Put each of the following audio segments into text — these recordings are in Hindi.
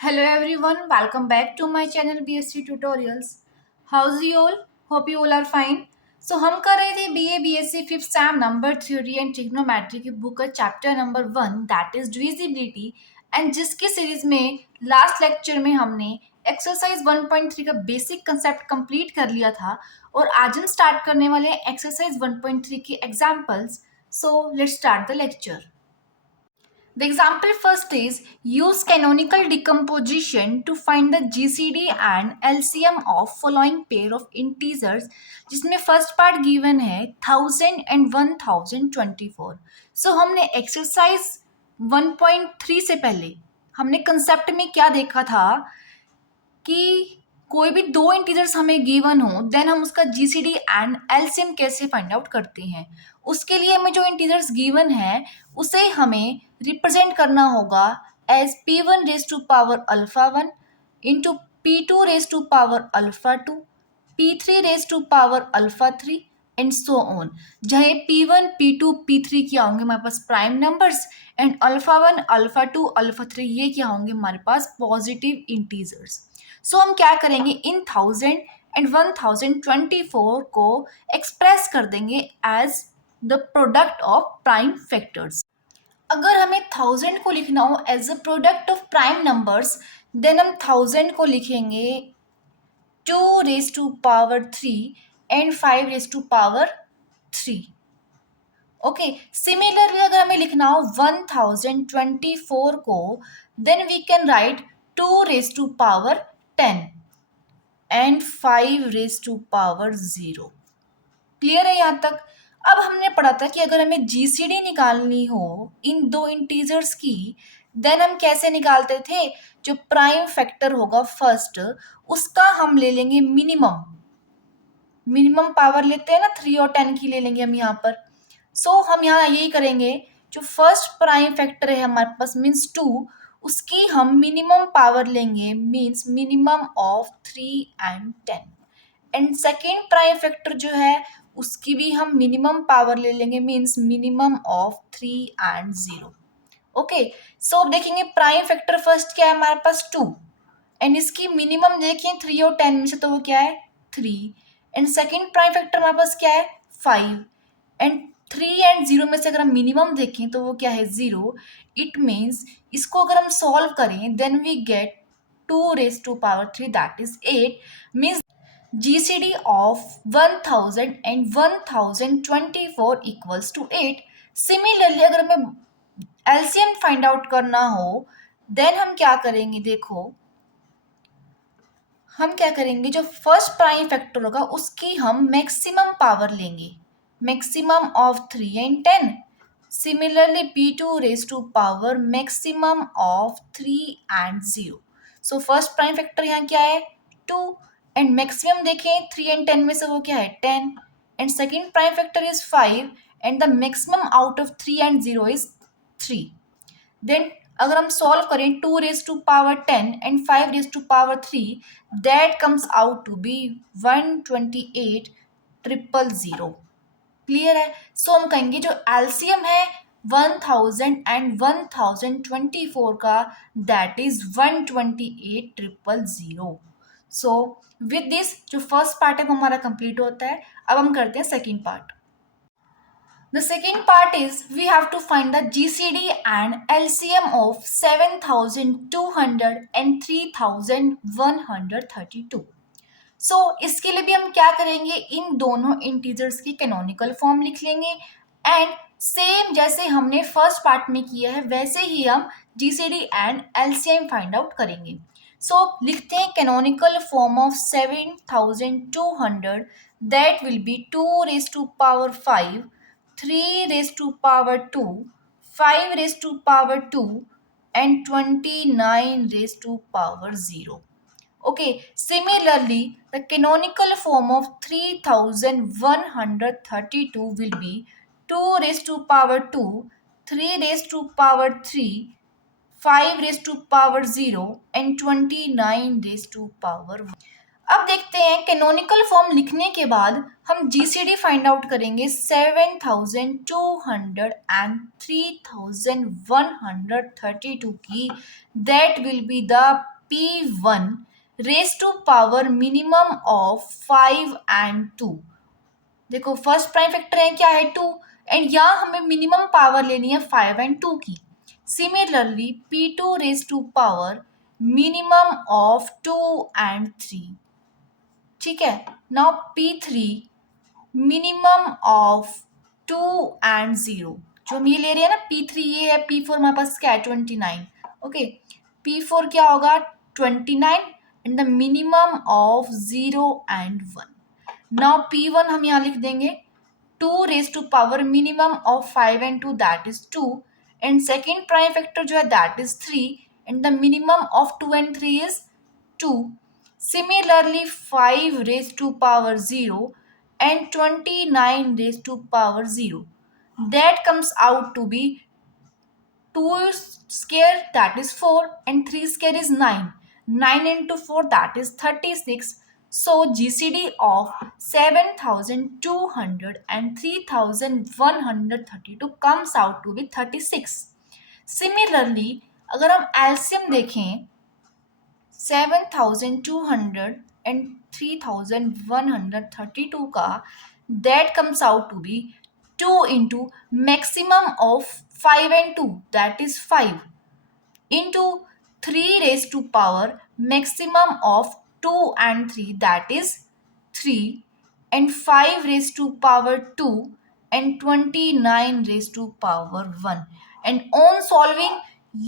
Hello everyone, welcome back to my channel BSc Tutorials. How's you all? Hope you all are fine. So हम कर रहे थे BA BSc fifth sem number theory and trigonometry की बुक का chapter number 1 that is divisibility and जिसके सीरीज में लास्ट लेक्चर में हमने एक्सरसाइज 1.3 का बेसिक कंसेप्ट कंप्लीट कर लिया था और आज हम स्टार्ट करने वाले हैं एक्सरसाइज 1.3 के examples. So let's start the lecture. The example first is use canonical decomposition to find the GCD and LCM of following pair of integers जिसमें फर्स्ट पार्ट गिवन है 1000 and 1024. सो हमने एक्सरसाइज 1.3 से पहले हमने कंसेप्ट में क्या देखा था कि कोई भी दो इंटीजर्स हमें गिवन हो देन हम उसका जीसीडी एंड एलसीएम कैसे फाइंड आउट करते हैं. उसके लिए हमें जो इंटीजर्स गिवन है उसे हमें रिप्रेजेंट करना होगा as p1 raise to power alpha 1 into p2 raise to power alpha 2 p3 raise to power alpha 3 and so on. जहाँ p1 p2 p3 क्या होंगे हमारे पास prime numbers and alpha 1 alpha 2 alpha 3 ये क्या होंगे हमारे पास पॉजिटिव इंटीजर्स. सो हम क्या करेंगे इन 1000 एंड 1024 को एक्सप्रेस कर देंगे as the product of prime factors. अगर हमें 1000 को लिखना हो as a product of prime numbers then हम 1000 को लिखेंगे 2 raise to power 3 and 5 raise to power 3. Okay, similarly अगर हमें लिखना हो 1024 को then we can write 2 raise to power 10 and 5 raise to power 0. Clear है यहाँ तक. अब हमने पढ़ा था कि अगर हमें जीसीडी निकालनी हो इन दो इंटीजर्स की देन हम कैसे निकालते थे. जो प्राइम फैक्टर होगा फर्स्ट उसका हम ले लेंगे मिनिमम पावर लेते हैं ना 3 और 10 की ले लेंगे हम यहाँ पर. सो हम यहाँ यही करेंगे जो फर्स्ट प्राइम फैक्टर है हमारे पास मीन्स 2 उसकी हम मिनिमम पावर लेंगे means minimum of 3 and 10 and second prime factor जो है उसकी भी हम मिनिमम पावर ले लेंगे means minimum of 3 and 0. Okay, so देखेंगे प्राइम फैक्टर फर्स्ट क्या है हमारे पास 2 एंड इसकी मिनिमम देखें 3 और 10 में से तो वो क्या है 3 एंड सेकेंड प्राइम फैक्टर हमारे पास क्या है 5 एंड 3 एंड 0 में से अगर हम मिनिमम देखें तो वो क्या है 0. इट मीन्स इसको अगर हम सॉल्व करें then we get 2 raise to power 3 that is 8 means GCD of 1000 and 1024 equals to 8. Similarly अगर हमें LCM फाइंड आउट करना हो देन हम क्या करेंगे. देखो हम क्या करेंगे जो फर्स्ट प्राइम फैक्टर होगा उसकी हम मैक्सिमम पावर लेंगे maximum of 3 and 10. Similarly p2 raise to power maximum of 3 and 0. So first prime factor यहाँ क्या है 2 एंड मैक्सिमम देखें 3 एंड 10 में से वो क्या है 10 and second prime factor is 5 and the maximum out of 3 and 0 is 3. Then अगर हम सॉल्व करें 2 raise to power 10 and 5 raise to power 3 that comes out to be 128,000. Clear है. सो हम कहेंगे जो एलसीएम है 1000 एंड 1024 का that is 128,000. So with this जो फर्स्ट पार्ट है वो हमारा कंप्लीट होता है. अब हम करते हैं second part. The second part is we have to find the GCD and LCM of 7200 and 3132. सो इसके लिए भी हम क्या करेंगे इन दोनों इंटीजर्स की कैनोनिकल फॉर्म लिख लेंगे एंड सेम जैसे हमने फर्स्ट पार्ट में किया है वैसे ही हम GCD and LCM find out करेंगे. सो लिखते हैं canonical form of 7200 that will be 2 raise to power 5 3 raised to power 2, 5 raised to power 2 and 29 raised to power 0. Okay, similarly, the canonical form of 3132 will be 2 raised to power 2, 3 raised to power 3, 5 raised to power 0 and 29 raised to power 1. अब देखते हैं कैनोनिकल फॉर्म लिखने के बाद हम जीसीडी फाइंड आउट करेंगे 7200 एंड 3132 की। That will be the P1 raise to power minimum of 5 and 2। देखो फर्स्ट प्राइम फैक्टर है क्या है 2, एंड यहाँ हमें मिनिमम पावर लेनी है 5 एंड 2 की। Similarly P2 raise to power minimum of 2 and 3। ठीक है, now P3 minimum of 2 and 0। जो हम ये ले रहे हैं ना P3 ये है, P4 हमारे पास क्या है 29। ओके, P4 क्या होगा 29 and the minimum of 0 and 1। Now P1 हम यहाँ लिख देंगे 2 raise to power minimum of 5 and 2 that is 2, and second prime factor जो है that is 3 and the minimum of 2 and 3 is 2। Similarly, 5 raised to power 0 and 29 raised to power 0. That comes out to be 2 square that is 4 and 3 square is 9. 9 into 4 that is 36. So GCD of 7200 and 3132 comes out to be 36. Similarly, अगर हम LCM देखें 7200 and 3132 का, that comes out to be 2 into maximum of 5 and 2 that is 5 into 3 raised to power maximum of 2 and 3 that is 3 and 5 raised to power 2 and 29 raised to power 1, and on solving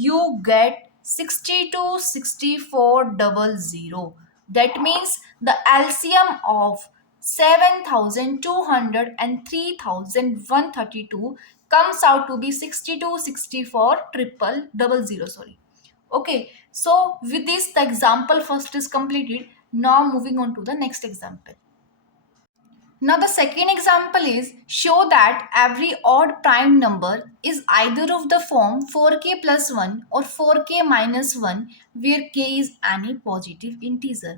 you get 626400. That means the LCM of 7200 and 3132 comes out to be 62640000. Sorry. Okay, so with this the example first is completed. Now moving on to the next example. Now the second example is show that every odd prime number is either of the form 4k plus 1 or 4k minus 1 where k is any positive integer.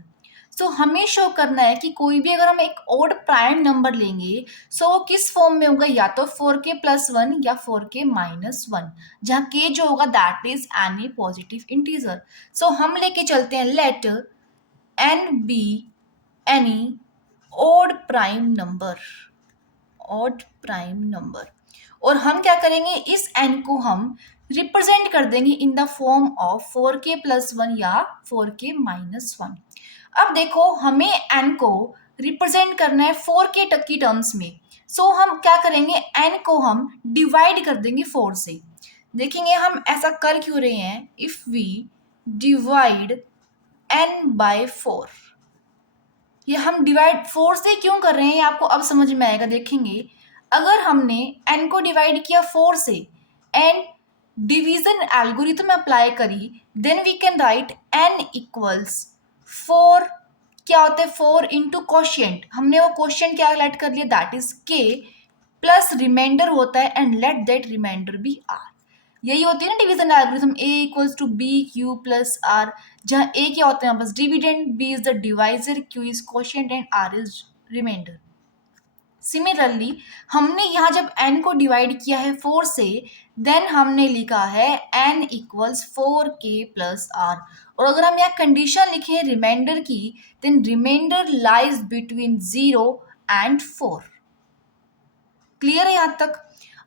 So हमें शो करना है कि कोई भी अगर हम एक odd प्राइम नंबर लेंगे सो वो किस फॉर्म में होगा, या तो 4k plus 1 या 4k minus 1, जहाँ k जो होगा that is any positive integer. So हम लेके चलते हैं let n be any odd prime number, odd prime number, और हम क्या करेंगे इस n को हम रिप्रेजेंट कर देंगे इन the form of 4k plus 1 या 4k minus 1। अब देखो हमें n को रिप्रेजेंट करना है 4k तक की टर्म्स में, सो हम क्या करेंगे n को हम डिवाइड कर देंगे 4 से। देखेंगे हम ऐसा कर क्यों रहे हैं, if we divide n by 4, ये हम डिवाइड 4 से क्यों कर रहे हैं ये आपको अब समझ में आएगा। देखेंगे अगर हमने n को डिवाइड किया 4 से एंड डिवीजन एल्गोरिथम अप्लाई करी, then we can write n equals 4, क्या होता है 4 इंटू क्वोशिएंट, हमने वो क्वोशिएंट क्या लेट कर लिया that is k plus remainder होता है and let that remainder be r। यही होती है ना division algorithm, a equals to b q plus r, जहाँ a क्या होता है बस dividend, b is the divisor, q is quotient and r is remainder. Similarly हमने यहाँ जब n को डिवाइड किया है 4 से, देन हमने लिखा है n equals 4k plus r, और अगर हम यहाँ कंडीशन लिखें रिमाइंडर की, देन remainder lies between 0 and 4। Clear है यहाँ तक।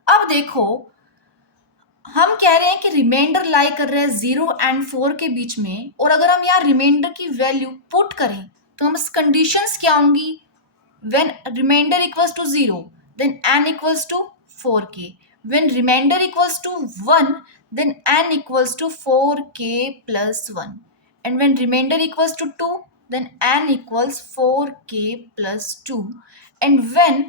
अब देखो हम कह रहे हैं कि रिमाइंडर लाई कर रहे हैं 0 एंड 4 के बीच में, और अगर हम यहाँ रिमाइंडर की वैल्यू पुट करें तो हम कंडीशंस क्या होंगी, when remainder equals to 0 then n equals to 4k, when remainder equals to 1 then n equals to 4k plus 1, and when remainder equals to 2 then n equals 4k plus 2, and when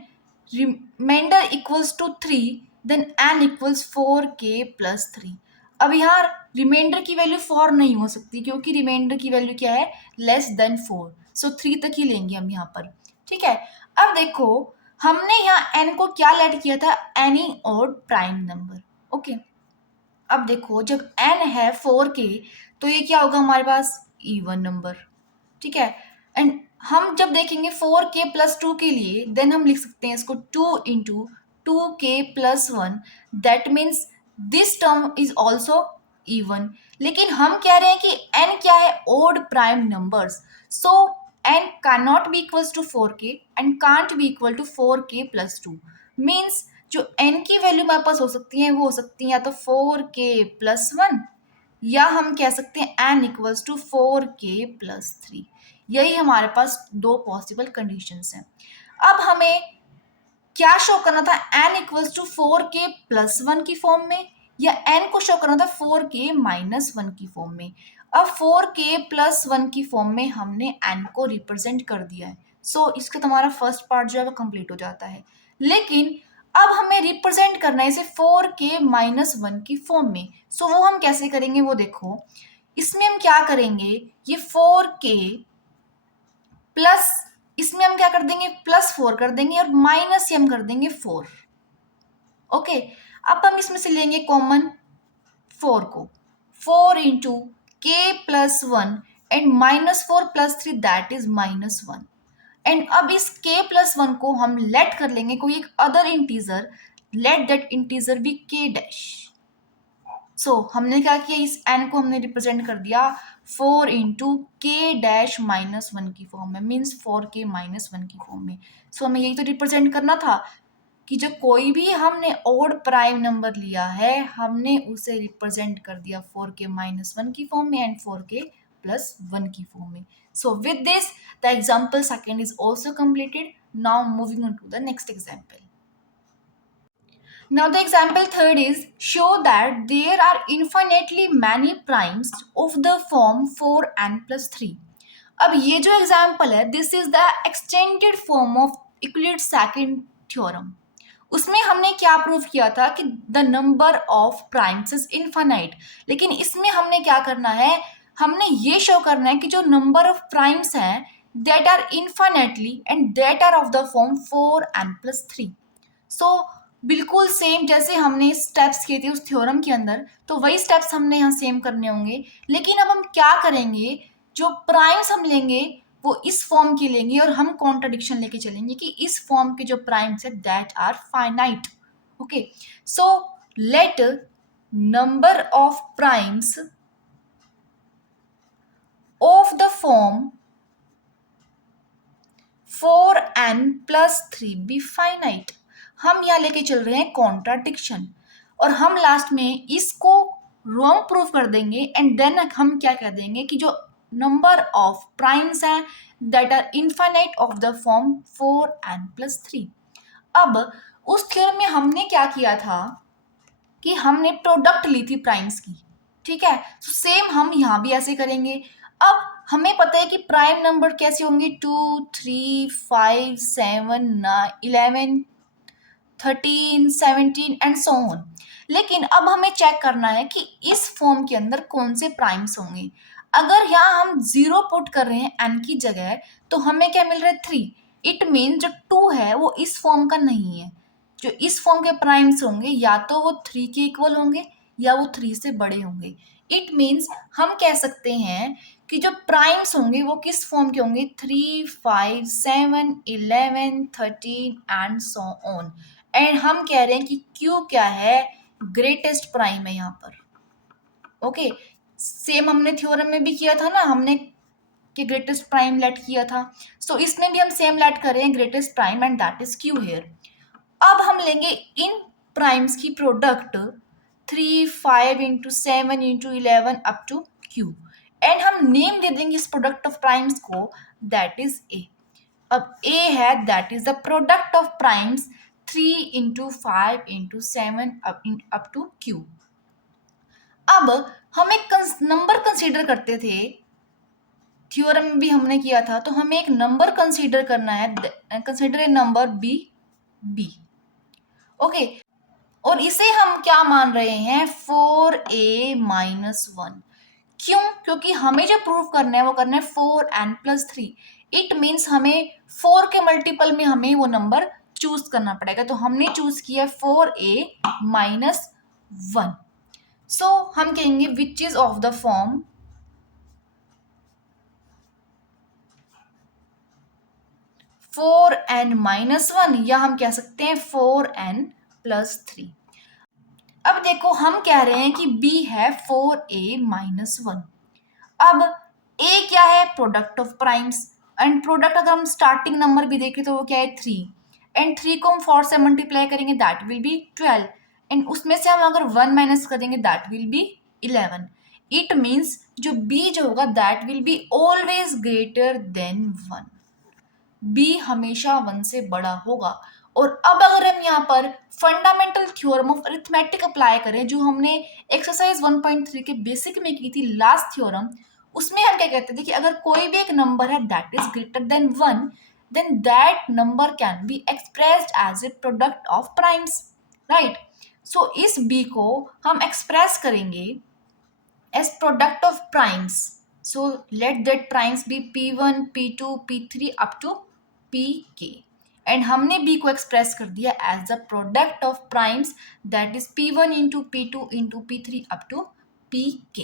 remainder equals to 3 then n equals 4k plus 3। अब यहाँ रिमाइंडर की वैल्यू 4 नहीं हो सकती क्योंकि रिमाइंडर की वैल्यू क्या है लेस देन 4, सो 3 तक ही लेंगे हम यहाँ पर। ठीक है, अब देखो हमने यहाँ n को क्या लेट किया था, any odd prime number. Okay, अब देखो जब n है 4k तो ये क्या होगा हमारे पास इवन नंबर। ठीक है, एंड हम जब देखेंगे 4k+2 के लिए, देन हम लिख सकते हैं इसको 2 × 2k+1, that means this term is also even. लेकिन हम कह रहे हैं कि n क्या है, odd prime numbers, so n can not be equals to 4k and can't be equal to 4k+2। Means जो n की वैल्यू हमारे पास हो सकती है वो हो सकती है या तो 4k+1, या हम कह सकते हैं n इक्वल्स टू 4k+3। यही हमारे पास दो पॉसिबल कंडीशंस हैं। अब हमें क्या शो करना था, n इक्वल्स टू 4k+1 की फॉर्म में, या n को शो करना था 4k-1 की फॉर्म में। अब 4k+1 की फॉर्म में हमने n को रिप्रेजेंट कर दिया है, सो इसका तुम्हारा फर्स्ट पार्ट जो है वो कंप्लीट हो जाता है। लेकिन अब हमें रिप्रेजेंट करना है इसे 4k-1 की फॉर्म में, सो वो हम कैसे करेंगे वो देखो। इसमें हम क्या करेंगे, ये 4k प्लस, इसमें हम क्या कर देंगे, +4 कर देंगे और माइनस से हम कर देंगे 4। ओके, अब हम इसमें से लेंगे कॉमन 4 को, 4 × k+1 and -4+3 that is -1। And अब इस k+1 को हम लेट कर लेंगे कोई एक other integer, let that integer be k dash. So हमने क्या किया, इस n को हमने रिप्रेजेंट कर दिया 4 × k-1 की फॉर्म में, मीन्स 4k-1 की फॉर्म में। सो हमें यही तो रिप्रेजेंट करना था कि जो कोई भी हमने ओड प्राइम नंबर लिया है हमने उसे रिप्रेजेंट कर दिया 4k-1 की फॉर्म में एंड 4k+1 की फॉर्म में। सो with this the example second is also completed. Now moving on to the next example. Now the example third is show that there are infinitely many primes of the form 4n+3. अब ये जो एग्जाम्पल है this is the extended form of Euclid second theorem. उसमें हमने क्या प्रूव किया था कि the number of primes is infinite. लेकिन इसमें हमने क्या करना है, हमने ये शो करना है कि जो नंबर ऑफ प्राइम्स हैं that are infinitely and that are of the form 4n+3। So बिल्कुल सेम जैसे हमने स्टेप्स किए थे उस थ्योरम के अंदर, तो वही स्टेप्स हमने यहाँ सेम करने होंगे। लेकिन अब हम क्या करेंगे, जो प्राइम्स हम लेंगे वो इस फॉर्म के लेंगे और हम कॉन्ट्राडिक्शन लेके चलेंगे कि इस फॉर्म के जो प्राइम्स है that are finite. Okay, so let number of primes of the form 4n+3 be finite. हम यहाँ लेके चल रहे हैं कॉन्ट्राडिक्शन और हम लास्ट में इसको रॉन्ग प्रूफ कर देंगे एंड देन हम क्या कह देंगे कि जो नंबर ऑफ प्राइम्स हैं that are infinite of the form 4n+3। अब उस थ्योरम में हमने क्या किया था कि हमने प्रोडक्ट ली थी प्राइम्स की, ठीक है। तो सेम हम यहाँ भी ऐसे करेंगे। अब हमें पता है कि प्राइम नंबर कैसे होंगे, 2 3 5 7 9 11 13 17 एंड सो ऑन। लेकिन अब हमें चेक करना है कि इस फॉर्म के अंदर कौन से प्राइम्स होंगे। अगर यहाँ हम 0 पुट कर रहे हैं n की जगह तो हमें क्या मिल रहा है 3। इट मीन जो 2 है वो इस फॉर्म का नहीं है। जो इस फॉर्म के प्राइम्स होंगे या तो वो 3 के इक्वल होंगे या वो 3 से बड़े होंगे। इट मीन्स हम कह सकते हैं कि जो प्राइम्स होंगे वो किस फॉर्म के होंगे, 3 5 7 11 13 एंड सो ऑन। एंड हम कह रहे हैं कि Q क्या है, ग्रेटेस्ट प्राइम है यहाँ पर। ओके, सेम हमने थ्योरम में भी किया था ना, हमने कि ग्रेटेस्ट प्राइम लेट किया था। सो इसमें भी हम सेम लेट कर रहे हैं greatest prime and that is Q here. अब हम लेंगे इन प्राइम्स की product 3 5 × 7 × 11 up to Q and हम नेम दे देंगे इस प्रोडक्ट ऑफ प्राइम्स को, दैट इज A। अब A है that is the product of primes 3 × 5 × 7 up to Q। अब हम एक नंबर कंसीडर करते थे, थ्योरम में भी हमने किया था, तो हमें एक नंबर कंसीडर करना है, consider a number B। Okay, और इसे हम क्या मान रहे हैं, 4a-1। क्यों, क्योंकि हमें जो प्रूफ करना है वो करना है 4n+3। इट मीन्स हमें 4 के मल्टीपल में हमें वो नंबर चूज करना पड़ेगा, तो हमने चूज किया 4a-1। सो हम कहेंगे which is of the form 4n-1 या हम कह सकते हैं 4n+3। अब देखो हम कह रहे हैं कि b है 4a-1। अब a क्या है? Product of primes. And product अगर हम स्टार्टिंग नंबर भी देखें तो वो क्या है? 3। एंड 3 को हम 4 से मल्टीप्लाई करेंगे, दैट विल बी 12। एंड उसमें से हम अगर 1 माइनस करेंगे, that will be 11। It means जो b जो होगा that will be always greater than 1। B हमेशा 1 से बड़ा होगा। और अब अगर हम यहाँ पर fundamental theorem of arithmetic apply करें, जो हमने एक्सरसाइज 1.3 के बेसिक में की थी, लास्ट थ्योरम, उसमें हम क्या कहते थे कि अगर कोई भी एक नंबर है that is greater than 1, then that number can be expressed as a product of primes, right. So इस बी को हम एक्सप्रेस करेंगे as product of primes. So let that primes be p1, p2, p3 up to pk. And हमने b को एक्सप्रेस कर दिया as the product of primes, that is p1 into p2 into p3 up to pk।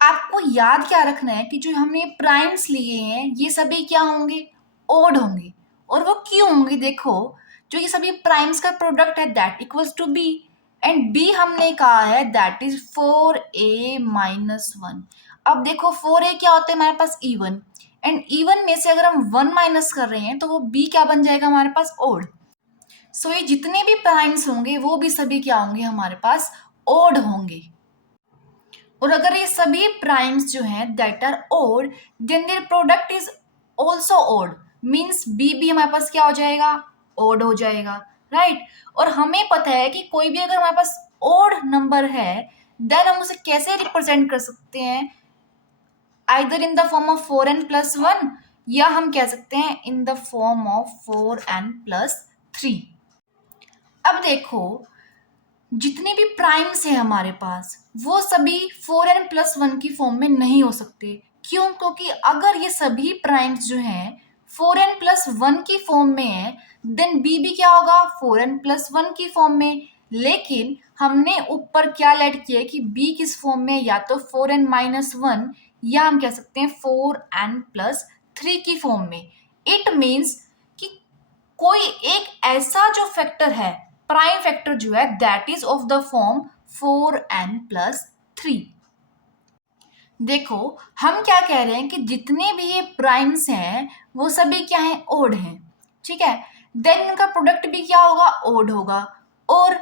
आपको याद क्या रखना है कि जो हमने प्राइम्स लिए हैं ये सभी क्या होंगे? ओड होंगे। और वो क्यों होंगे? देखो, जो ये सभी प्राइम्स का प्रोडक्ट है that equals to b, and b हमने कहा है दैट इज 4a-1। अब देखो 4a क्या होता है हमारे पास? इवन। एंड इवन में से अगर हम 1 माइनस कर रहे हैं तो वो b क्या बन जाएगा हमारे पास? ओड। सो ये जितने भी प्राइम्स होंगे वो भी सभी क्या होंगे हमारे पास? ओड होंगे। और अगर ये सभी प्राइम्स जो हैं that are odd, then their product is also odd, means b भी हमारे पास क्या हो जाएगा? ओड हो जाएगा, राइट। और हमें पता है कि कोई भी अगर हमारे पास ओड नंबर है देन हम उसे कैसे रिप्रेजेंट कर सकते हैं? Either in the form of 4n+1 या हम कह सकते हैं इन द फॉर्म ऑफ 4n+3। अब देखो, जितने भी प्राइम्स हैं हमारे पास वो सभी 4n+1 की फॉर्म में नहीं हो सकते। क्यों? क्योंकि अगर ये सभी प्राइम्स जो हैं 4n+1 की फॉर्म में है, देन बी भी क्या होगा? 4n+1 की फॉर्म में। लेकिन हमने ऊपर क्या लेट किया कि बी किस फॉर्म में? या तो 4n-1 या हम कह सकते हैं 4n+3 की फॉर्म में। इट मीन्स कि कोई एक ऐसा जो फैक्टर है, प्राइम फैक्टर जो है that is of the form 4n+3। देखो हम क्या कह रहे हैं कि जितने भी ये प्राइम्स हैं वो सभी क्या हैं? ओड हैं, ठीक है। देन इनका प्रोडक्ट भी क्या होगा? ओड होगा। और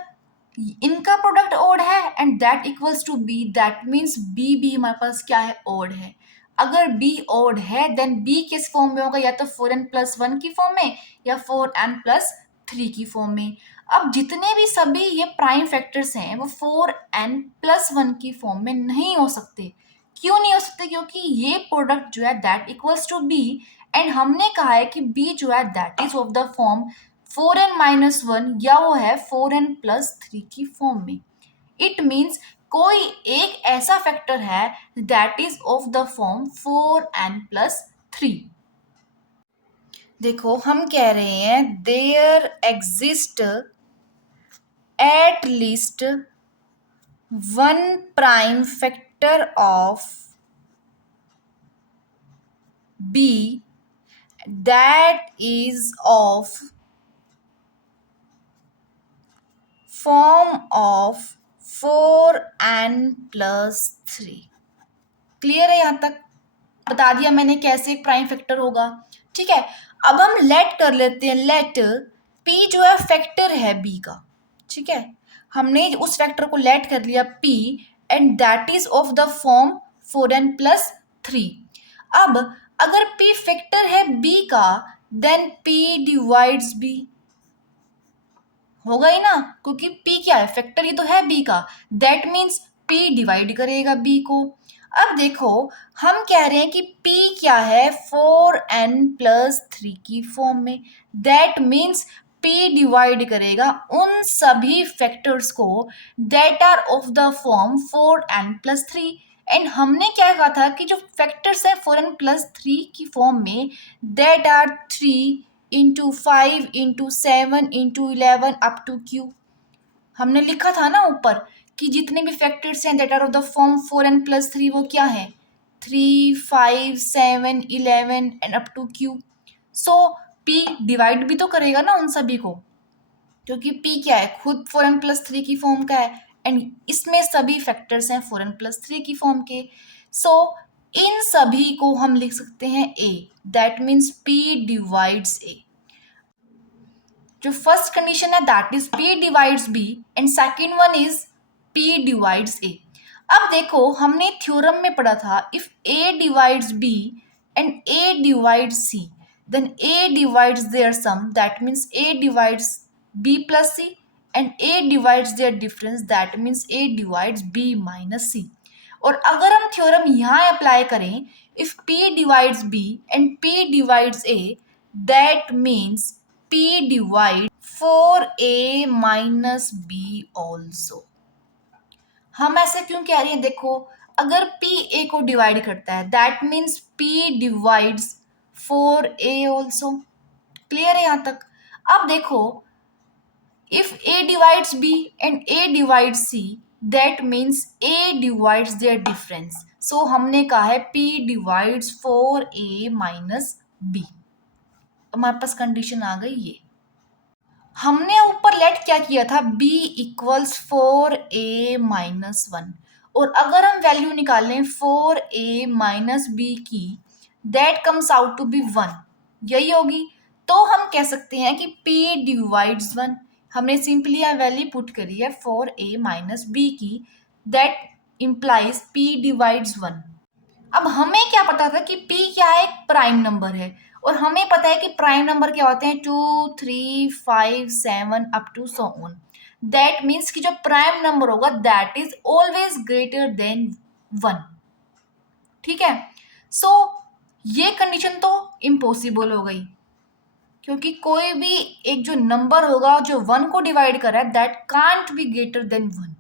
इनका प्रोडक्ट ओड है and that equals to b, that means b भी हमारे पास क्या है? ओड है। अगर बी ओड है देन बी किस फॉर्म में होगा? या तो 4n+1 की फॉर्म में या 4n+3 की फॉर्म में। अब जितने भी सभी ये प्राइम फैक्टर्स हैं वो 4n+1 की फॉर्म में नहीं हो सकते। क्यों नहीं हो सकते? क्योंकि ये प्रोडक्ट जो है that equals to b, and हमने कहा है कि बी जो है that is of the form 4n-1 या वो है 4n+3 की फॉर्म में। इट मीन्स कोई एक ऐसा फैक्टर है that is of the form 4n+3। देखो हम कह रहे हैं there exist at least one prime factor of b that is of form of 4n+3। Clear है? यहाँ तक बता दिया मैंने कैसे एक प्राइम फैक्टर होगा, ठीक है। अब हम लेट कर लेते हैं, लेट p जो है फैक्टर है b का, ठीक है। हमने उस फैक्टर को लेट कर लिया p and that is of the form 4n+3। अब अगर p फैक्टर है b का देन p डिवाइड्स b होगा ही ना, क्योंकि p क्या है? फैक्टर ही तो है b का, दैट मीन्स p डिवाइड करेगा b को। अब देखो हम कह रहे हैं कि p क्या है? 4n+3 की फॉर्म में, दैट मीन्स p डिवाइड करेगा उन सभी फैक्टर्स को that are of the form 4n+3। And हमने क्या कहा था कि जो फैक्टर्स है 4n+3 की फॉर्म में that are 3 into 5 into 7 into 11 up to q। हमने लिखा था ना ऊपर कि जितने भी फैक्टर्स हैं that are of the form 4n+3 वो क्या है? 3, 5, 7, 11 and up to q। So p divide भी तो करेगा ना उन सभी को, क्योंकि p क्या है, खुद 4n+3 की फॉर्म का है एंड इसमें सभी फैक्टर्स हैं 4n+3 की फॉर्म के। सो इन सभी को हम लिख सकते हैं a, that means p divides a। जो फर्स्ट कंडीशन है that is p divides b and second one is p divides a। अब देखो हमने थ्योरम में पढ़ा था if a divides b and a divides c then a divides their sum, that means a divides b plus c, and a divides their difference, that means a divides b minus c। और अगर हम थ्योरम यहाँ अप्लाई करें if p divides b and p divides a, that means p divides 4a minus b also। हम ऐसे क्यों कह रहे हैं, देखो अगर p a को डिवाइड करता है that means p divides 4a also. Clear है यहाँ तक। अब देखो if a divides b and a divides c that means a divides their difference. So हमने कहा है p divides 4a minus b। हमारे पास कंडीशन आ गई ये। हमने ऊपर लेट क्या किया था b इक्वल्स 4a माइनस 1, और अगर हम वैल्यू निकालें 4a माइनस b की that comes out to be 1, यही होगी। तो हम कह सकते हैं कि p डिवाइड्स 1। हमने सिंपली यह वैल्यू पुट करी है 4a माइनस b की, दैट इम्प्लाइज p डिवाइड्स 1। अब हमें क्या पता था कि p क्या है, एक प्राइम नंबर है, और हमें पता है कि प्राइम नंबर क्या होते हैं 2, 3, 5, 7 up to so on. That means कि जो प्राइम नंबर होगा that is always greater than 1। ठीक है। सो ये कंडीशन तो इम्पॉसिबल हो गई, क्योंकि कोई भी एक जो नंबर होगा जो 1 को डिवाइड कर रहा है that can't be greater than 1,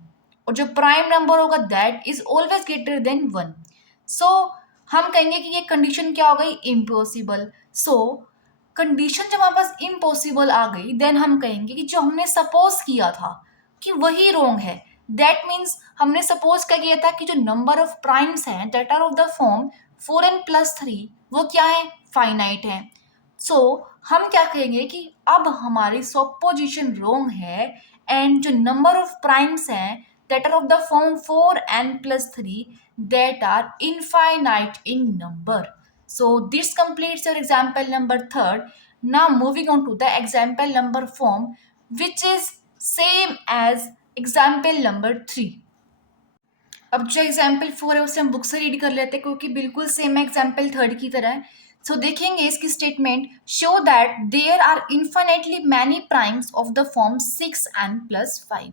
और जो प्राइम नंबर होगा that is always greater than 1। सो हम कहेंगे कि ये कंडीशन क्या हो गई, इम्पॉसिबल। सो कंडीशन जब हमारे पास इम्पॉसिबल आ गई देन हम कहेंगे कि जो हमने सपोज किया था कि वही रॉन्ग है। दैट मीन्स हमने सपोज क्या किया था कि जो नंबर ऑफ प्राइम्स हैं that are of the form 4n+3 वो क्या है, फाइनाइट है। सो हम क्या कहेंगे कि अब हमारी सपोजिशन रॉन्ग है एंड जो नंबर ऑफ प्राइम्स हैं that are of the form 4n+3 that are infinite in number। So this completes your example number 3rd. Now moving on to the example number form which is same as example number 3। अब जो एग्जाम्पल 4 है उसे हम बुक से रीड कर लेते हैं क्योंकि बिल्कुल सेम है एग्जाम्पल 3rd की तरह है। सो देखेंगे इसकी statement, show that there are infinitely many primes of the form 6n+5।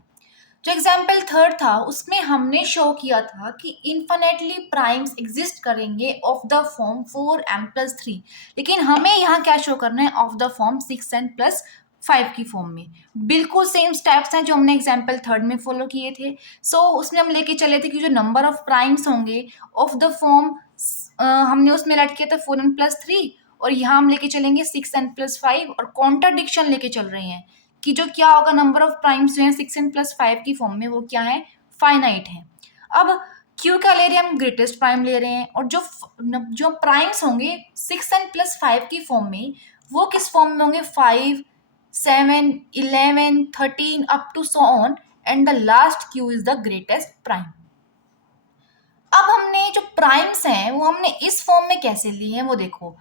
जो एग्जाम्पल 3rd था उसमें हमने शो किया था कि इन्फिनेटली प्राइम्स एग्जिस्ट करेंगे ऑफ द फॉर्म 4n+3, लेकिन हमें यहाँ क्या शो करना है, ऑफ द फॉर्म 6n+5 की फॉर्म में। बिल्कुल सेम स्टेप्स हैं जो हमने एग्जाम्पल 3rd में फॉलो किए थे। सो उसमें हम लेके चले थे कि जो नंबर ऑफ प्राइम्स होंगे ऑफ द फॉर्म हमने उसमें लेट किया था 4n+3, और यहाँ हम लेके चलेंगे 6n+5, और कॉन्ट्राडिक्शन लेके चल रहे हैं कि जो क्या होगा, नंबर ऑफ प्राइम्स जो है 6n+5 की फॉर्म में वो क्या है, फाइनाइट है। अब क्यों क्या ले रहे हैं हम, ग्रेटेस्ट प्राइम ले रहे हैं, और जो जो प्राइम्स होंगे 6n+5 की फॉर्म में वो किस फॉर्म में होंगे, 5, 7, 11, 13 up to so on, and the last q is the greatest prime. अब हमने जो प्राइम्स हैं वो हमने इस फॉर्म में कैसे लिए हैं वो देखो।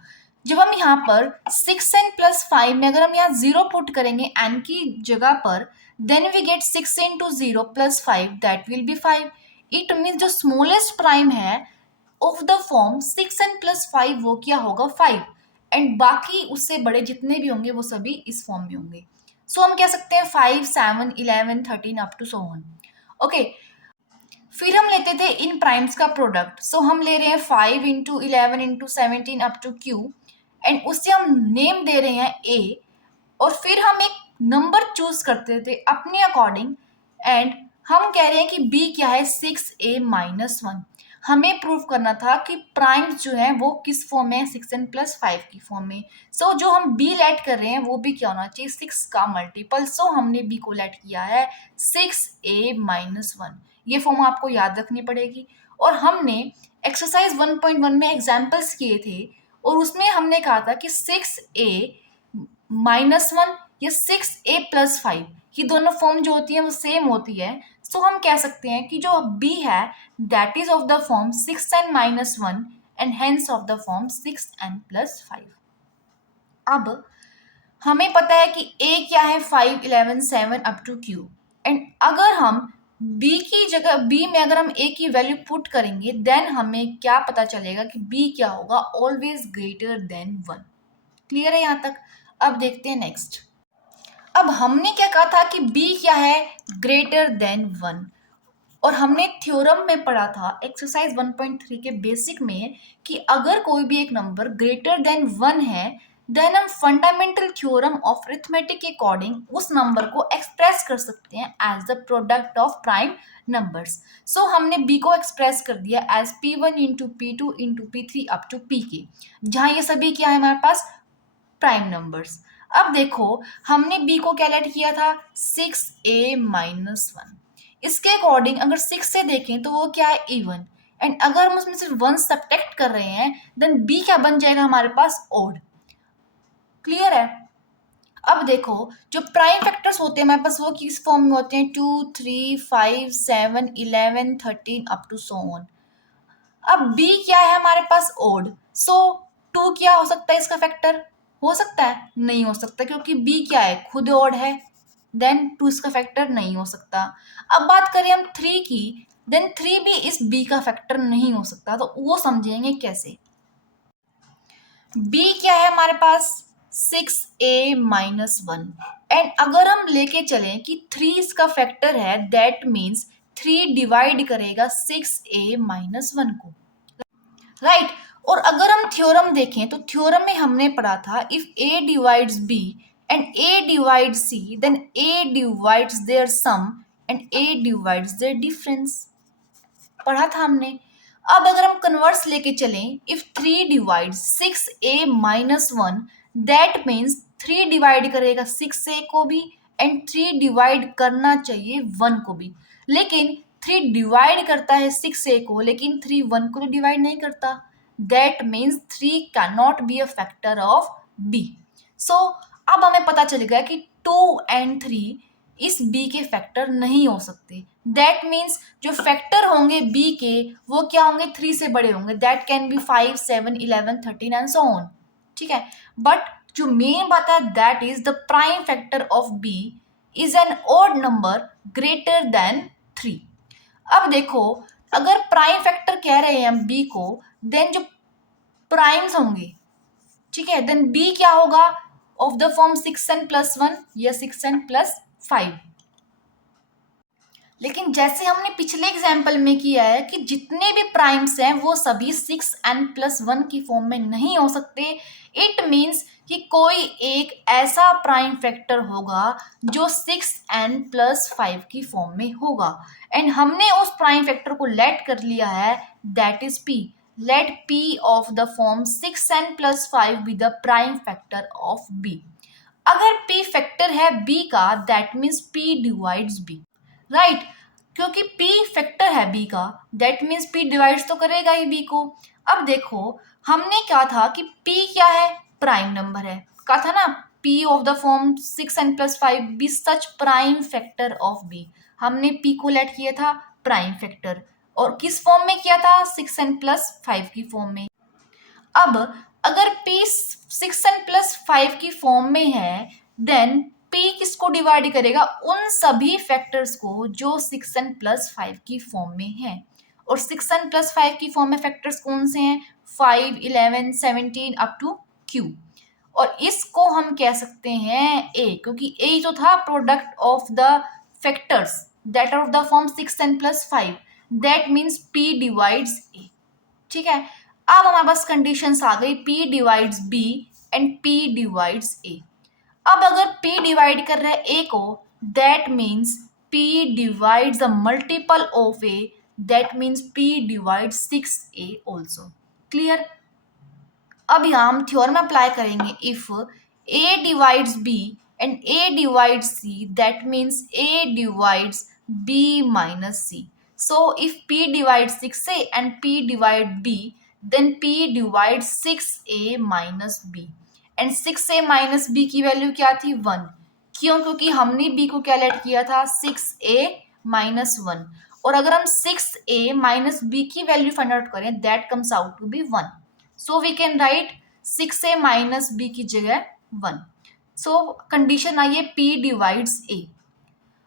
जब हम यहाँ पर 6n+5 में अगर हम यहाँ 0 पुट करेंगे n की जगह पर, then we get 6 into 0 + 5 that will be 5। It means जो स्मॉलेस्ट प्राइम है ऑफ द फॉर्म 6n+5 वो क्या होगा, 5, एंड बाकी उससे बड़े जितने भी होंगे वो सभी इस फॉर्म में होंगे। सो हम कह सकते हैं 5, 7, 11, 13 up to so on. Okay, फिर हम लेते थे इन प्राइम्स का प्रोडक्ट। सो हम ले रहे हैं 5 into 11 into 17 up to q, and उससे हम नेम दे रहे हैं a, और फिर हम एक नंबर चूज करते थे अपने अकॉर्डिंग, एंड हम कह रहे हैं कि b क्या है, 6a-1। हमें प्रूव करना था कि प्राइम्स जो है वो किस फॉर्म में है, 6n+5 की फॉर्म में। सो जो हम b लेट कर रहे हैं वो भी क्या होना चाहिए, 6 का मल्टीपल। सो हमने b को लेट किया है 6a-1। ये फॉर्म आपको याद रखनी पड़ेगी। और हमने एक्सरसाइज 1.1 में एग्जाम्पल्स किए थे, और उसमें हमने कहा था कि 6a-1 या 6a+5, ये दोनों फॉर्म जो होती है वो सेम होती है। सो हम कह सकते हैं कि जो b है that is of the form 6n-1 and hence of the form 6n+5। अब हमें पता है कि a क्या है 5, 11, 7 अप टू q, एंड अगर हम b की जगह b में अगर हम a की वैल्यू पुट करेंगे देन हमें क्या पता चलेगा कि b क्या होगा, ऑलवेज ग्रेटर देन 1। क्लियर है यहाँ तक? अब देखते हैं नेक्स्ट। अब हमने क्या कहा था कि b क्या है ग्रेटर देन 1, और हमने थ्योरम में पढ़ा था एक्सरसाइज 1.3 के बेसिक में कि अगर कोई भी एक नंबर ग्रेटर देन 1 है देन हम फंडामेंटल थ्योरम ऑफ अरिथमेटिक के अकॉर्डिंग उस नंबर को एक्सप्रेस कर सकते हैं as the product of prime numbers. So हमने b को एक्सप्रेस कर दिया as p1 into P two into पी3 अप टू pk, जहां ये सभी क्या है हमारे पास प्राइम नंबर्स। अब देखो हमने b को क्या लेट किया था 6a-1, इसके अकॉर्डिंग अगर 6 से देखें तो वो क्या है इवन, एंड अगर हम उसमें सिर्फ 1 सब्ट्रैक्ट कर रहे हैं देन b क्या बन जाएगा हमारे पास ओड। क्लियर है? अब देखो जो प्राइम फैक्टर्स होते हैं हमारे पास वो किस फॉर्म में होते हैं 2, 3, 5, 7, 11, 13 अप टू सो ऑन। अब b क्या है हमारे पास ओड, सो 2 क्या हो सकता है इसका फैक्टर? हो सकता है? नहीं हो सकता, क्योंकि b क्या है खुद ओड है, देन 2 इसका फैक्टर नहीं हो सकता। अब बात करें हम 3 की, देन 3 भी इस b का फैक्टर नहीं हो सकता, तो वो समझेंगे कैसे। b क्या है हमारे पास 6a-1, एंड अगर हम लेके चलें कि 3 इसका फैक्टर है दैट मीन्स 3 डिवाइड करेगा 6a-1 को, राइट। और अगर हम थ्योरम देखें तो थ्योरम में हमने पढ़ा था if a divides b and a divides c then a divides their sum and a divides their difference, पढ़ा था हमने। अब अगर हम कन्वर्स लेके चलें if 3 divides 6a-1 that means 3 divide करेगा 6a को भी एंड 3 डिवाइड करना चाहिए 1 को भी, लेकिन 3 डिवाइड करता है 6a को लेकिन 3 1 को तो डिवाइड नहीं करता, that means 3 can not be a factor of b। सो अब हमें पता चल गया कि 2 एंड 3 इस b के फैक्टर नहीं हो सकते, दैट मीन्स जो फैक्टर होंगे b के वो क्या होंगे 3 से बड़े होंगे, that can be 5, 7, 11, 13 and so on. ठीक है, बट जो मेन बात है that is the prime factor of b is an odd number greater then 3। अब देखो अगर प्राइम फैक्टर कह रहे हैं हम b को देन जो प्राइम्स होंगे, ठीक है, देन b क्या होगा ऑफ द फॉर्म 6n+1 या 6n+5। लेकिन जैसे हमने पिछले एग्जाम्पल में किया है कि जितने भी प्राइम्स हैं वो सभी 6n+1 की फॉर्म में नहीं हो सकते, इट मीन्स कि कोई एक ऐसा प्राइम फैक्टर होगा जो 6n+5 की फॉर्म में होगा, एंड हमने उस प्राइम फैक्टर को लेट कर लिया है that is p। Let p of the form 6n+5 be the prime factor of b। अगर p फैक्टर है b का that means p divides b, right क्योंकि p फैक्टर है b का दैट मीन्स p डिवाइड्स तो करेगा ही b को। अब देखो हमने कहा था कि p क्या है प्राइम नंबर है, कहा था ना p of the form 6n+5 be such prime factor of b, हमने p को लेट किया था प्राइम फैक्टर और किस फॉर्म में किया था 6n+5 की फॉर्म में। अब अगर p 6n+5 की फॉर्म में है देन p किसको डिवाइड करेगा उन सभी फैक्टर्स को जो 6n+5 की फॉर्म में है, और 6n+5 की फॉर्म में फैक्टर्स कौन से हैं 5, 11, 17 अप टू q, और इसको हम कह सकते हैं a क्योंकि a तो था product of the factors that are of the form 6n+5, that means p divides a। ठीक है, अब हमारे पास कंडीशंस आ गई p divides b and p divides a। अब अगर p डिवाइड कर रहा है a को that means p divides the multiple of a, that means p divides 6a also. Clear? अब यहाँ हम थ्योरम अप्लाई करेंगे if a divides b and a divides c that means a divides b minus c। So if p divides 6a and p divide b then p divide 6a minus b, and 6a minus b की वैल्यू क्या थी 1। क्यों? क्योंकि हमने b को क्या लेट किया था 6a माइनस 1, और अगर हम 6a माइनस b की वैल्यू फाइंड आउट करें that comes out to be 1, so we can write 6a minus b की जगह 1। सो कंडीशन आई है p डिवाइड्स a।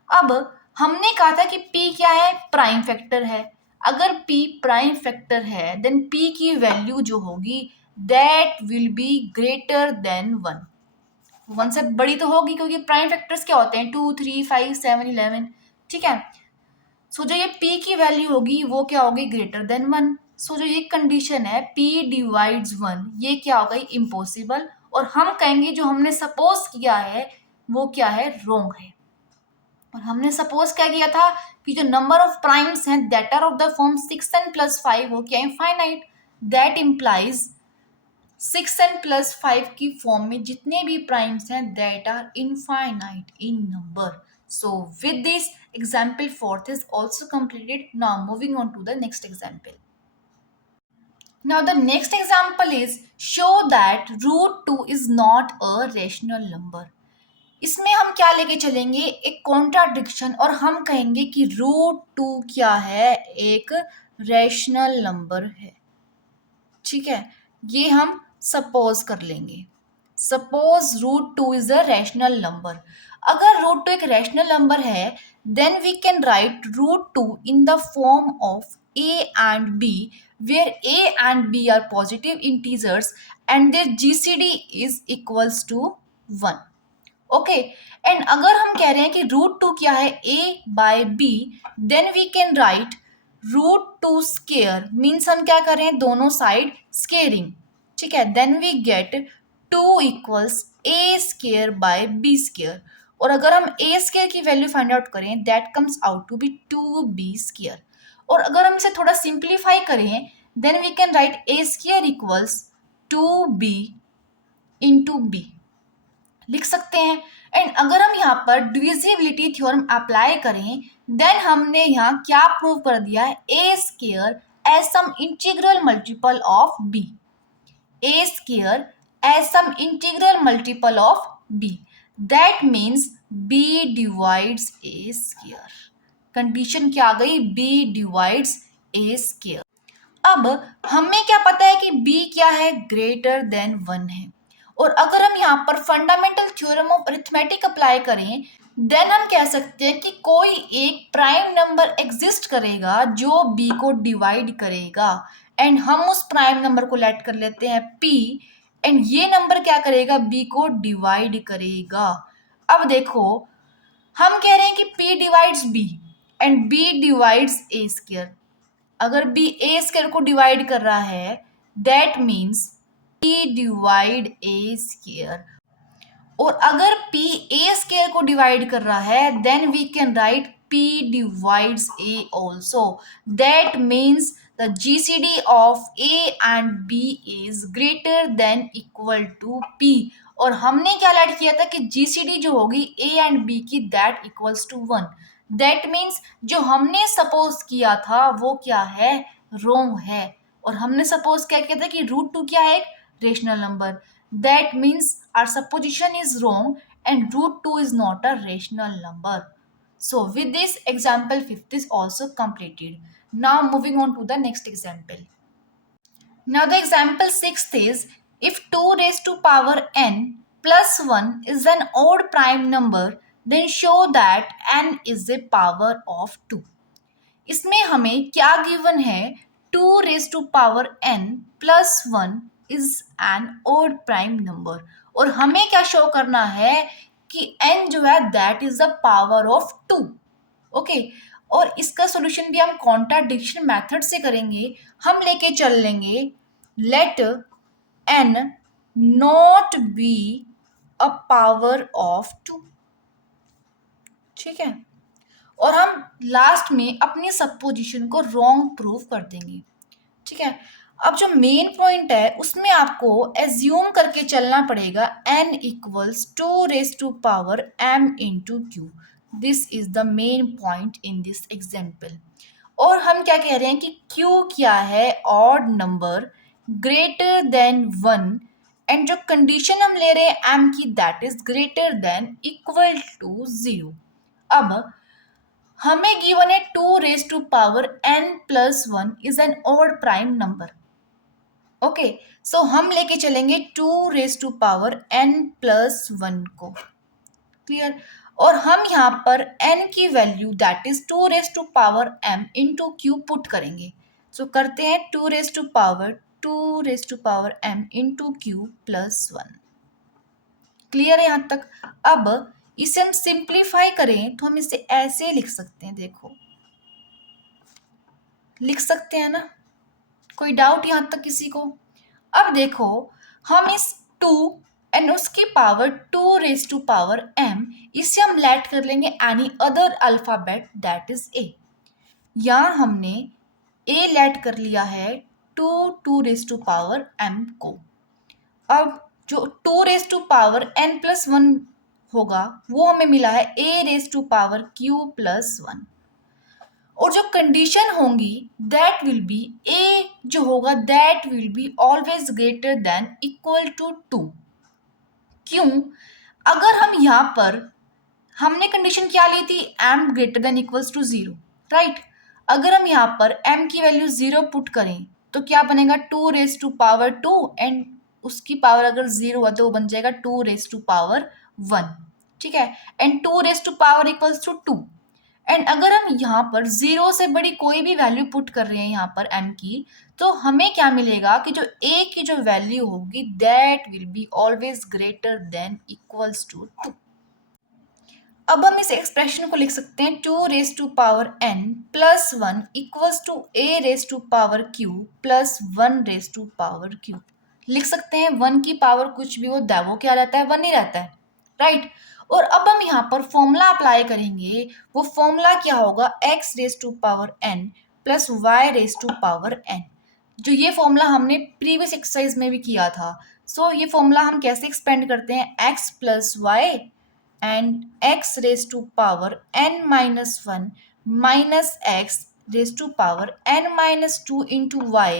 अब हमने कहा था कि p क्या है, प्राइम फैक्टर है। अगर p प्राइम फैक्टर है देन p की वैल्यू जो होगी that will be greater than 1। 1 से बड़ी तो होगी क्योंकि प्राइम फैक्टर्स क्या होते हैं 2, 3, 5, 7, 11। ठीक है, सो जो ये p की वैल्यू होगी वो क्या होगी ग्रेटर देन 1। सो जो ये कंडीशन है p डिवाइड्स 1, ये क्या होगा इम्पॉसिबल, और हम कहेंगे जो हमने सपोज किया है वो क्या है रॉन्ग है। और हमने सपोज क्या किया था कि जो नंबर ऑफ प्राइम्स हैं that are of the form 6n plus 5 वो क्या infinite, that implies 6n plus 5 की फॉर्म में जितने भी प्राइम्स हैं that are infinite in number. So with this example fourth is also completed. Now moving on to the next example. Now the next example is show that root 2 is not a rational number. इसमें हम क्या लेके चलेंगे एक कॉन्ट्राडिक्शन, और हम कहेंगे कि रूट 2 क्या है एक रैशनल नंबर है। ठीक है, ये हम सपोज कर लेंगे, suppose root 2 is a rational number. अगर रूट 2 एक रैशनल नंबर है then we can write root 2 in the form of a and b, where a and b are positive integers and their gcd is equals to 1। Okay, and अगर हम कह रहे हैं कि रूट 2 क्या है a by b, then we can write root 2 square, means हम क्या कर रहे हैं दोनों साइड स्केयरिंग। ठीक है, then we get 2 equals a square by b square, और अगर हम a स्केयर की वैल्यू फाइंड आउट करें that comes out to be 2b square. और अगर हम इसे थोड़ा सिंप्लीफाई करें then we can write a square equals 2b into b लिख सकते हैं। एंड अगर हम यहाँ पर डिविजिबिलिटी थ्योरम अप्लाई करें देन हमने यहाँ क्या प्रूव कर दिया है a square as some integral multiple of b, a square as some integral multiple of b, that means b divides a square. Condition क्या आ गई बी डिवाइड्स ए स्केयर। अब हमें क्या पता है कि b क्या है ग्रेटर देन 1 है, और अगर हम यहाँ पर fundamental theorem of arithmetic apply करें देन हम कह सकते हैं कि कोई एक प्राइम नंबर एग्जिस्ट करेगा जो b को डिवाइड करेगा, एंड हम उस प्राइम नंबर को लेट कर लेते हैं p, एंड ये नंबर क्या करेगा b को डिवाइड करेगा। अब देखो हम कह रहे हैं कि p divides b and b divides a square. अगर b a स्क्वायर को डिवाइड कर रहा है that means p divide a square, और अगर p a स्क्वायर को डिवाइड कर रहा है then we can write p divides a also, that means the GCD of a and b is greater than equal to p। और हमने क्या लेट किया था कि GCD जो होगी a एंड b की that equals to 1, that means जो हमने सपोज किया था वो क्या है रोंग है। और हमने सपोज क्या किया था कि रूट 2 क्या है एक rational number, that means our supposition is wrong and root 2 is not a rational number. So with this example fifth is also completed. Now moving on to the next example. Now the example sixth is if 2 raised to power n plus 1 is an odd prime number then show that n is a power of 2। इसमें हमें क्या गिवन है 2 raised to power n plus 1 is an odd prime number, और हमें क्या शो करना है कि n जो है that is the power of 2। Okay, और इसका सॉल्यूशन भी हम कॉन्ट्राडिक्शन मेथड से करेंगे। हम लेके चल लेंगे let n not be a power of 2। ठीक है, और हम लास्ट में अपनी सपोजिशन को रॉन्ग प्रूव कर देंगे। ठीक है, अब जो मेन पॉइंट है उसमें आपको एज्यूम करके चलना पड़ेगा n equals 2 raise to power m into q. This is the main point in this example. और हम क्या कह रहे हैं कि q क्या है odd number greater than 1 and जो कंडीशन हम ले रहे हैं m की that is greater than equal to 0। अब हमें गिवन है 2 raise to power n plus 1 is an odd prime number. Okay, so हम लेके चलेंगे 2 raise to power n plus 1 को। क्लियर। और हम यहाँ पर n की value that is 2 raise to power m into Q put करेंगे। सो करते हैं 2 raise to power m into q plus 1। Clear है यहाँ तक। अब इसे हम सिंप्लीफाई करें तो हम इसे ऐसे लिख सकते हैं, देखो लिख सकते हैं ना, कोई डाउट यहाँ तक किसी को? अब देखो हम इस 2 एंड उसकी power 2 raise to power m, इसे हम लेट कर लेंगे any other alphabet that is a। यहाँ हमने a लेट कर लिया है 2 रेज टू पावर m को। अब जो 2 raise to power n plus 1 होगा वो हमें मिला है a raise to power q plus 1। और जो कंडीशन होंगी दैट विल बी a जो होगा that will be always greater than equal to 2। क्यों? अगर हम यहाँ पर हमने कंडीशन क्या ली थी, m greater than equals to 0, right. अगर हम यहाँ पर m की वैल्यू 0 पुट करें तो क्या बनेगा 2 रेज टू पावर 2 एंड उसकी पावर अगर 0 हुआ तो वो बन जाएगा 2 रेज टू पावर 1। ठीक है, and 2 raise to power equals to 2। And अगर हम यहाँ पर 0 से बड़ी कोई भी वैल्यू पुट कर रहे हैं यहाँ पर m की, तो हमें क्या मिलेगा कि जो a की जो वैल्यू होगी that will be always greater than equals to 2। अब हम इस एक्सप्रेशन को लिख सकते हैं 2 raise to power n plus 1 equals to a raise to power q plus 1 raise to power q। लिख सकते हैं 1 की पावर कुछ भी हो वो क्या रहता है, 1 ही रहता है, राइट। और अब हम यहाँ पर फॉर्मूला अप्लाई करेंगे। वो फॉर्मूला क्या होगा, x raise to power n plus y raise to power n। जो ये फॉर्मूला हमने प्रीवियस एक्सरसाइज में भी किया था। सो ये फॉर्मूला हम कैसे एक्सपेंड करते हैं, x plus y and x raised to power n minus 1 minus x raised to power n minus 2 into y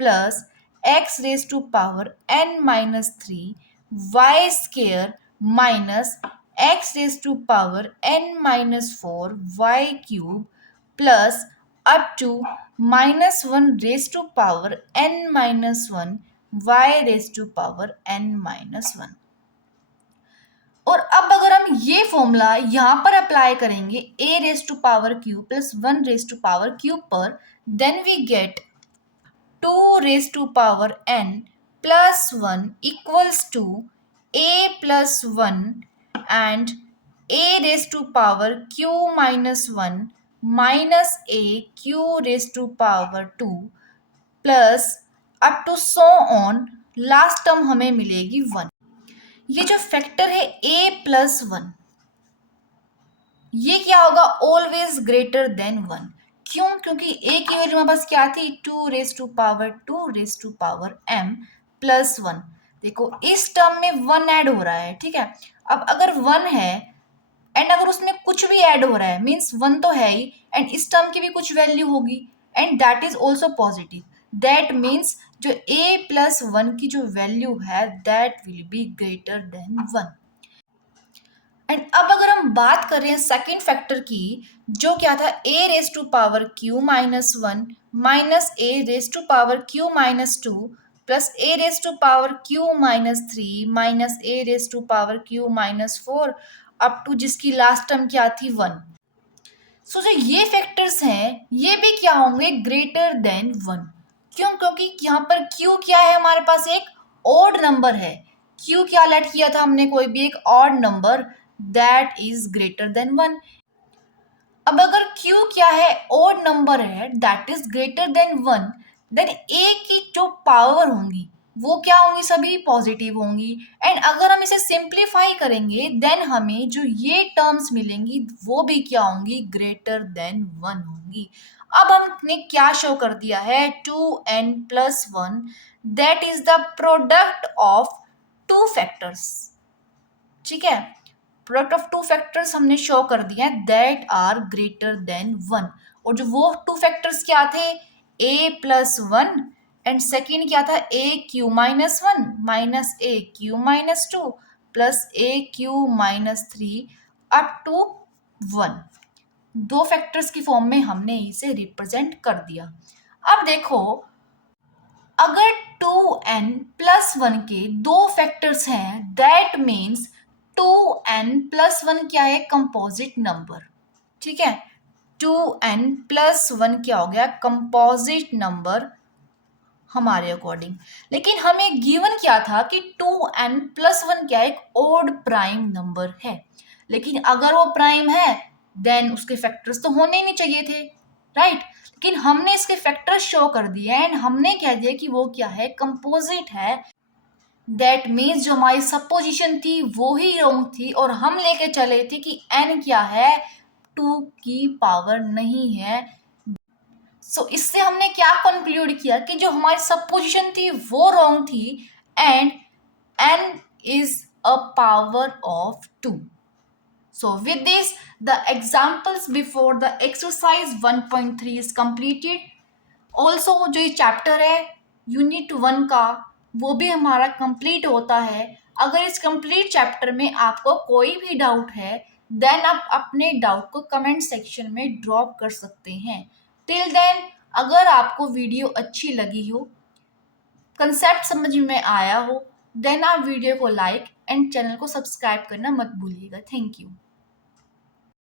plus x raised to power n minus 3 y square minus x raised to power n minus 4 y cube plus up to minus 1 raised to power n minus 1 y raised to power n minus 1। और अब अगर हम ये फॉर्मूला यहाँ पर अप्लाई करेंगे a raise to power q plus 1 raise to power q पर, then we get 2 raise to power n plus 1 equals to a plus 1 and a raise to power q minus 1 minus a q raise to power 2 plus up to so on, last term हमें मिलेगी 1। ये जो फैक्टर है a प्लस 1, ये क्या होगा, ऑलवेज ग्रेटर देन 1। क्यों? क्योंकि a की वैल्यू हमारे पास क्या थी, 2 raise to power 2 raise to power m plus 1। देखो इस टर्म में 1 ऐड हो रहा है, ठीक है। अब अगर 1 है एंड अगर उसमें कुछ भी ऐड हो रहा है मीन्स 1 तो है ही एंड इस टर्म की भी कुछ वैल्यू होगी and that is also positive, that means जो a प्लस 1 की जो वैल्यू है that will be greater than 1। And अब अगर हम बात कर रहे हैं सेकेंड फैक्टर की, जो क्या था a raise to power q minus 1 minus a raise to power q minus 2 plus a raise to power q minus 3 minus a raise to power q minus 4 up to जिसकी लास्ट टर्म क्या थी 1। सो जो ये फैक्टर्स हैं ये भी क्या होंगे, ग्रेटर देन 1। क्यों? क्योंकि यहाँ पर q क्या है, हमारे पास एक ऑड नंबर है। q क्या लेट किया था हमने, कोई भी एक odd number that is greater than 1। अब अगर q क्या है, ऑड नंबर है that is greater than 1, then a की जो पावर होंगी वो क्या होंगी, सभी पॉजिटिव होंगी। एंड अगर हम इसे सिंप्लीफाई करेंगे देन हमें जो ये टर्म्स मिलेंगी वो भी क्या होंगी, ग्रेटर देन 1 होंगी। अब हमने क्या शो कर दिया है, 2n plus 1 that is the product of two factors. ठीक है, प्रोडक्ट ऑफ टू फैक्टर्स हमने शो कर दिया है दैट आर ग्रेटर देन 1। और जो वो टू फैक्टर्स क्या थे, a प्लस 1 एंड सेकेंड क्या था, a q minus one minus a q minus two plus a q minus three up to one. दो फैक्टर्स की फॉर्म में हमने इसे रिप्रेजेंट कर दिया। अब देखो, अगर 2n प्लस वन के दो फैक्टर्स हैं, that means 2n plus one क्या है, कंपोजिट नंबर। ठीक है, 2n प्लस वन क्या हो गया, कंपोजिट नंबर हमारे अकॉर्डिंग। लेकिन हमें गिवन क्या था कि 2n प्लस वन क्या है, एक ओड प्राइम नंबर है। लेकिन अगर वो प्राइम है देन उसके फैक्टर्स तो होने ही नहीं चाहिए थे, राइट। लेकिन हमने इसके फैक्टर्स शो कर दिए एंड हमने कह दिया कि वो क्या है, कंपोजिट है। दैट मीन्स जो हमारी सपोजिशन थी वो ही रॉन्ग थी और हम लेके चले थे कि n क्या है, 2 की पावर नहीं है। इससे हमने क्या कंक्लूड किया कि जो हमारी सपोजिशन थी वो रॉन्ग थी and n is a power of 2। So with this, the examples before the exercise 1.3 is completed. Also जो ये चैप्टर है यूनिट 1 का वो भी हमारा कंप्लीट होता है। अगर इस कंप्लीट चैप्टर में आपको कोई भी डाउट है देन आप अपने डाउट को कमेंट सेक्शन में ड्रॉप कर सकते हैं। टिल देन, अगर आपको वीडियो अच्छी लगी हो, कंसेप्ट समझ में आया हो, देन आप वीडियो को लाइक एंड चैनल को सब्सक्राइब करना मत भूलिएगा। Thank you.